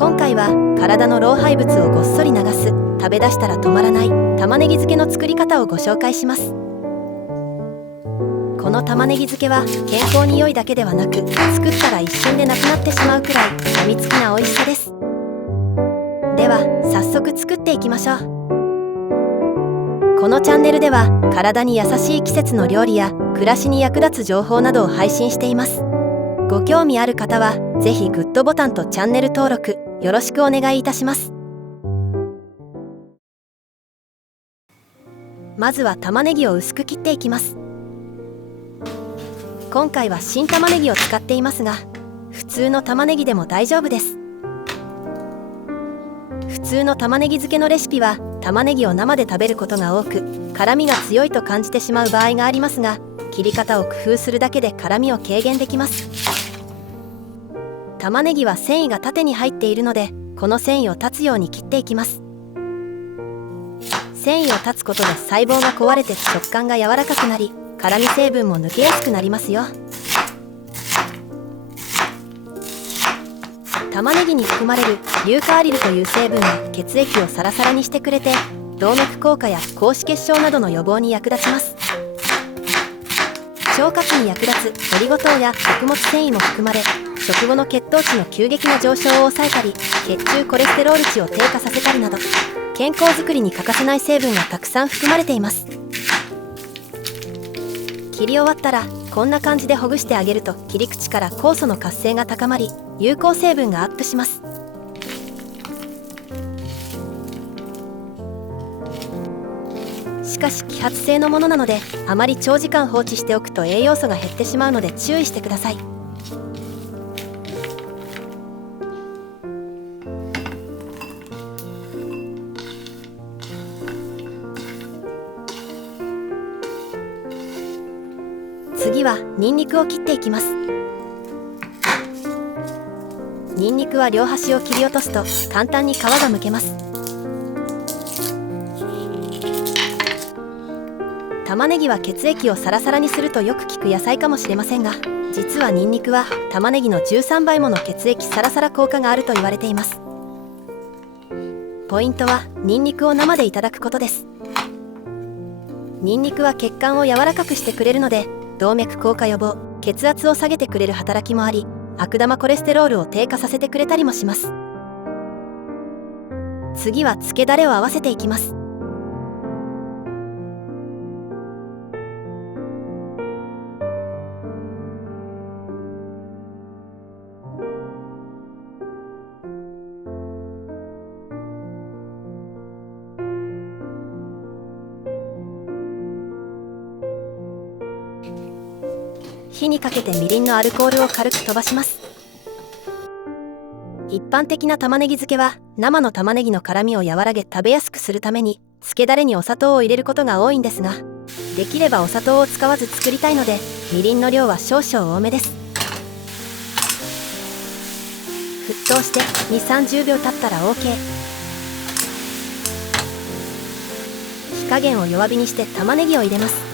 今回は体の老廃物をごっそり流す、食べ出したら止まらない玉ねぎ漬けの作り方をご紹介します。この玉ねぎ漬けは健康に良いだけではなく、作ったら一瞬でなくなってしまうくらいやみつきな美味しさです。では早速作っていきましょう。このチャンネルでは体に優しい季節の料理や暮らしに役立つ情報などを配信しています。ご興味ある方はぜひグッドボタンとチャンネル登録よろしくお願いいたします。まずは玉ねぎを薄く切っていきます。今回は新玉ねぎを使っていますが、普通の玉ねぎでも大丈夫です。普通の玉ねぎ漬けのレシピは玉ねぎを生で食べることが多く、辛みが強いと感じてしまう場合がありますが、切り方を工夫するだけで辛みを軽減できます。玉ねぎは繊維が縦に入っているので、この繊維を断つように切っていきます。繊維を断つことで細胞が壊れて食感が柔らかくなり、辛み成分も抜けやすくなりますよ。玉ねぎに含まれる硫化アリルという成分は血液をサラサラにしてくれて、動脈硬化や高脂血症などの予防に役立ちます。消化器に役立つオリゴ糖や食物繊維も含まれ、食後の血糖値の急激な上昇を抑えたり、血中コレステロール値を低下させたりなど、健康づくりに欠かせない成分がたくさん含まれています。切り終わったらこんな感じでほぐしてあげると、切り口から酵素の活性が高まり、有効成分がアップします。しかし揮発性のものなので、あまり長時間放置しておくと栄養素が減ってしまうので注意してください。次はニンニクを切っていきます。ニンニクは両端を切り落とすと簡単に皮がむけます。玉ねぎは血液をサラサラにするとよく効く野菜かもしれませんが、実はニンニクは玉ねぎの13倍もの血液サラサラ効果があると言われています。ポイントはニンニクを生でいただくことです。ニンニクは血管を柔らかくしてくれるので、動脈硬化予防、血圧を下げてくれる働きもあり、悪玉コレステロールを低下させてくれたりもします。次は漬けだれを合わせていきます。火にかけてみりんのアルコールを軽く飛ばします。一般的な玉ねぎ漬けは生の玉ねぎの辛みを和らげ食べやすくするために漬けだれにお砂糖を入れることが多いんですが、できればお砂糖を使わず作りたいので、みりんの量は少々多めです。沸騰して2、30秒経ったら OK。 火加減を弱火にして玉ねぎを入れます。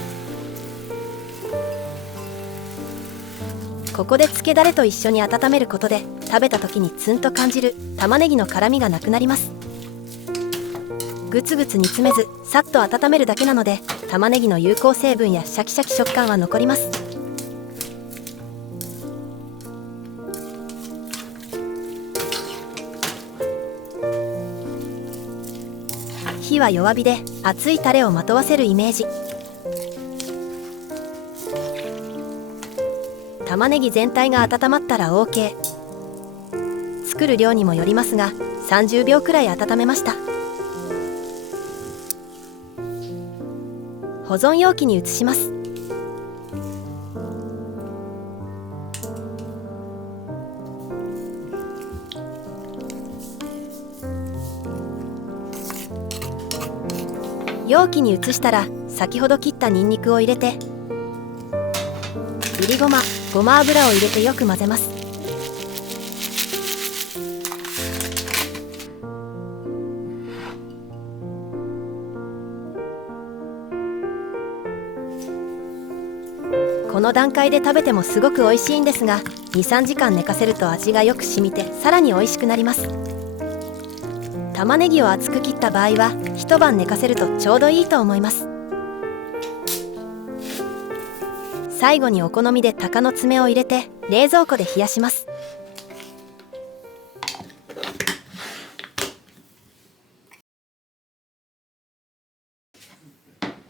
ここで漬けだれと一緒に温めることで、食べた時にツンと感じる玉ねぎの辛みがなくなります。ぐつぐつ煮詰めずさっと温めるだけなので、玉ねぎの有効成分やシャキシャキ食感は残ります。火は弱火で熱いタレをまとわせるイメージ。玉ねぎ全体が温まったら OK。 作る量にもよりますが30秒くらい温めました。保存容器に移します。容器に移したら先ほど切ったニンニクを入れて、いりごま、ごま油を入れてよく混ぜます。この段階で食べてもすごく美味しいんですが、2、3時間寝かせると味がよく染みてさらに美味しくなります。玉ねぎを厚く切った場合は一晩寝かせるとちょうどいいと思います。最後にお好みで鷹の爪を入れて冷蔵庫で冷やします。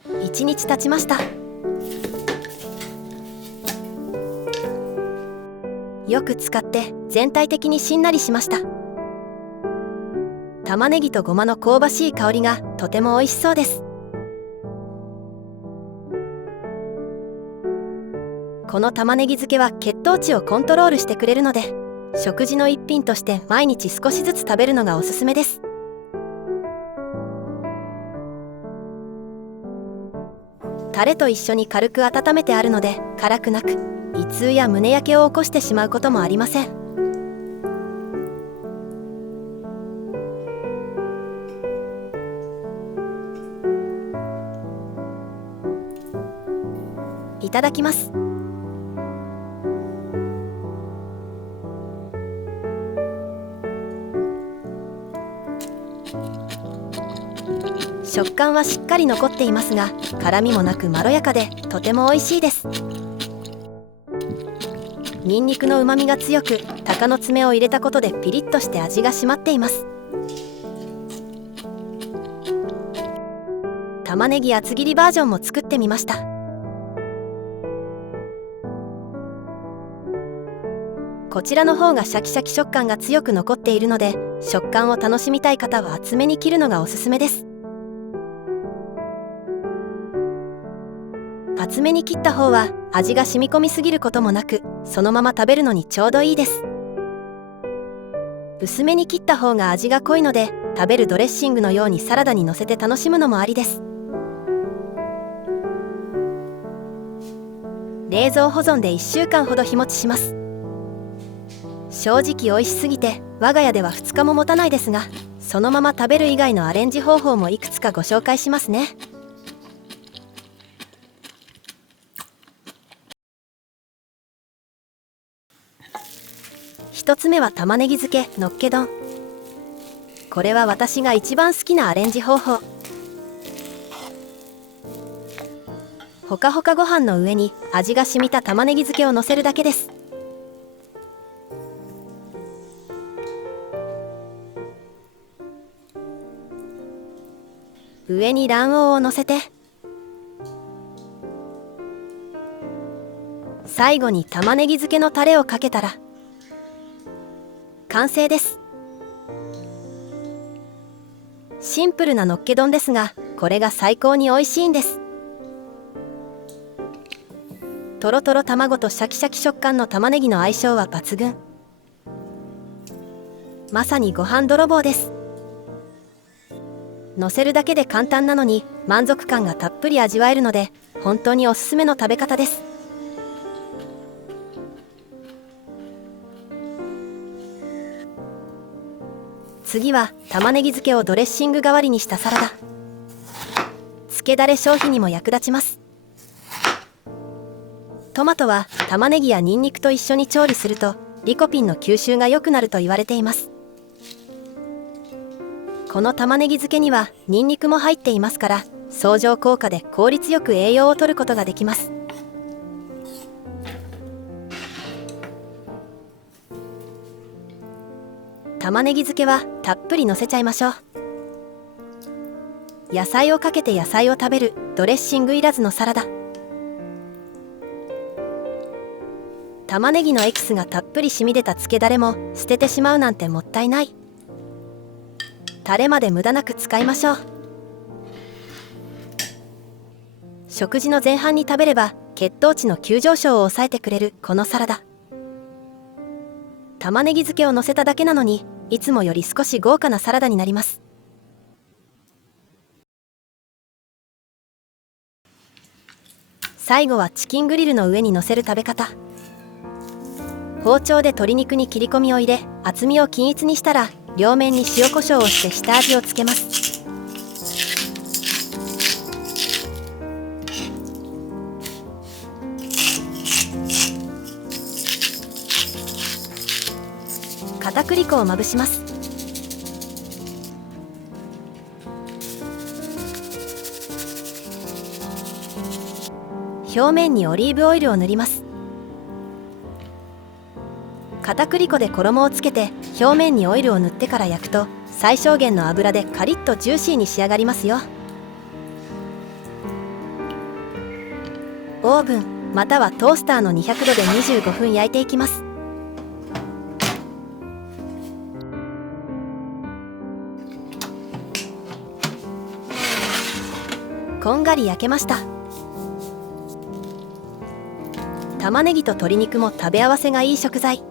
1日経ちました。よく使って全体的にしんなりしました。玉ねぎとごまの香ばしい香りがとても美味しそうです。この玉ねぎ漬けは血糖値をコントロールしてくれるので、食事の一品として毎日少しずつ食べるのがおすすめです。タレと一緒に軽く温めてあるので辛くなく、胃痛や胸焼けを起こしてしまうこともありません。いただきます。食感はしっかり残っていますが、辛みもなくまろやかでとても美味しいです。ニンニクの旨味が強く、鷹の爪を入れたことでピリッとして味が締まっています。玉ねぎ厚切りバージョンも作ってみました。こちらの方がシャキシャキ食感が強く残っているので、食感を楽しみたい方は厚めに切るのがおすすめです。厚めに切った方は味が染み込みすぎることもなく、そのまま食べるのにちょうどいいです。薄めに切った方が味が濃いので、食べるドレッシングのようにサラダにのせて楽しむのもありです。冷蔵保存で1週間ほど日持ちします。正直美味しすぎて我が家では2日も持たないですが、そのまま食べる以外のアレンジ方法もいくつかご紹介しますね。1つ目は玉ねぎ漬けのっけ丼。これは私が一番好きなアレンジ方法。ほかほかご飯の上に味が染みた玉ねぎ漬けをのせるだけです。上に卵黄をのせて、最後に玉ねぎ漬けのタレをかけたら完成です。シンプルなのっけ丼ですが、これが最高に美味しいんです。とろとろ卵とシャキシャキ食感の玉ねぎの相性は抜群。まさにご飯泥棒です。のせるだけで簡単なのに満足感がたっぷり味わえるので、本当におすすめの食べ方です。次は玉ねぎ漬けをドレッシング代わりにしたサラダ。漬けだれ消費にも役立ちます。トマトは玉ねぎやニンニクと一緒に調理するとリコピンの吸収が良くなると言われています。この玉ねぎ漬けにはニンニクも入っていますから、相乗効果で効率よく栄養を摂ることができます。玉ねぎ漬けはたっぷりのせちゃいましょう。野菜をかけて野菜を食べるドレッシングいらずのサラダ。玉ねぎのエキスがたっぷり染み出た漬けだれも捨ててしまうなんてもったいない。タレまで無駄なく使いましょう。食事の前半に食べれば血糖値の急上昇を抑えてくれるこのサラダ。玉ねぎ漬けをのせただけなのに、いつもより少し豪華なサラダになります。最後はチキングリルの上にのせる食べ方。包丁で鶏肉に切り込みを入れ、厚みを均一にしたら両面に塩コショウをして下味をつけます。片栗粉をまぶします。表面にオリーブオイルを塗ります。片栗粉で衣をつけて表面にオイルを塗ってから焼くと最小限の油でカリッとジューシーに仕上がりますよ。オーブンまたはトースターの200度で25分焼いていきます。こんがり焼けました。玉ねぎと鶏肉も食べ合わせがいい食材。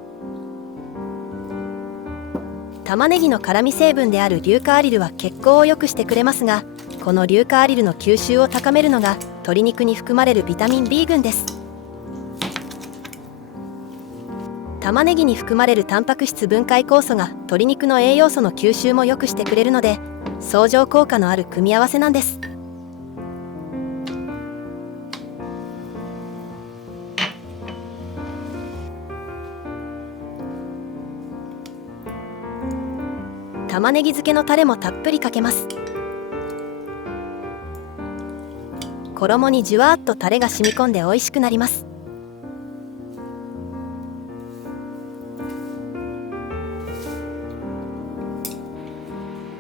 玉ねぎの辛味成分である硫化アリルは血行を良くしてくれますが、この硫化アリルの吸収を高めるのが鶏肉に含まれるビタミン B 群です。玉ねぎに含まれるタンパク質分解酵素が鶏肉の栄養素の吸収も良くしてくれるので、相乗効果のある組み合わせなんです。玉ねぎ漬けのタレもたっぷりかけます。衣にじゅわーっとタレが染み込んで美味しくなります。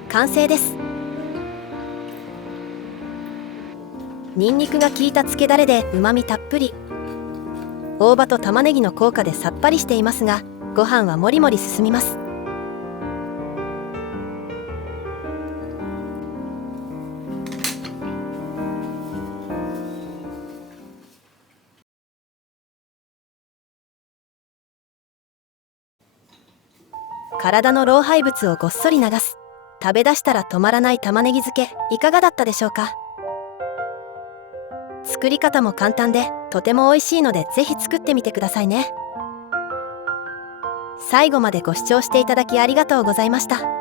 完成です。ニンニクが効いた漬けだれでうまみたっぷり。大葉と玉ねぎの効果でさっぱりしていますが、ご飯はもりもり進みます。体の老廃物をごっそり流す、食べ出したら止まらない玉ねぎ漬け、いかがだったでしょうか。作り方も簡単でとても美味しいので、ぜひ作ってみてくださいね。最後までご視聴していただきありがとうございました。